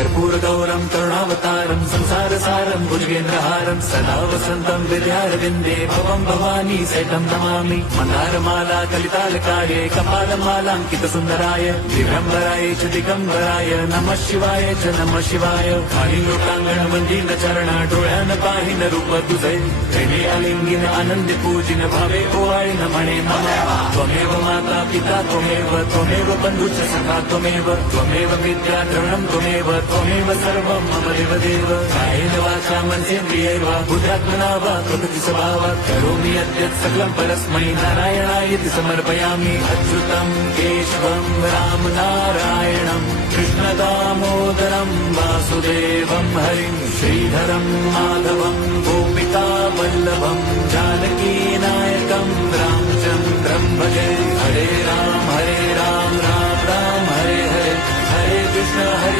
कर्पूरगौरं करुणावतारं संसारसारं भुजगेन्द्रहारं सदा वसन्तं विद्यारविन्दे भवं भवानी सहितं नमामि। मन्दारमाला कलितालकाये कपालमालाङ्कितसुन्दराय दिगम्बराय च दिगम्बराय नमः शिवाय च नमः शिवाय। खाली लोकांगण मंदिर चरण डोळ्यान पाहिन रूप तुझे प्रेमे अलिंगिन आनंदी पूजिन भावे ओवाळीन म्हणे मम त्वमेव माता पिता त्वमेव बंधुश्च सखा त्वमेव विद्या द्रवणं त्वमेव सर्वं मम देवदेव। कायेन वाचा मनसेन्द्रियैर्वा बुद्ध्यात्मना वा प्रकृति स्वभावात् करोमि यद्यत् सकलं परस्मै नारायणायति समर्पयामि। अच्युतं केशवं राम नारायणं कृष्णदामोदरं वासुदेवं हरिं श्रीधरं माधवं गोपिका वल्लभं जानकीनायकं रामचन्द्रं भजे। हरे राम राम राम हरे हरे, हरे कृष्ण हरे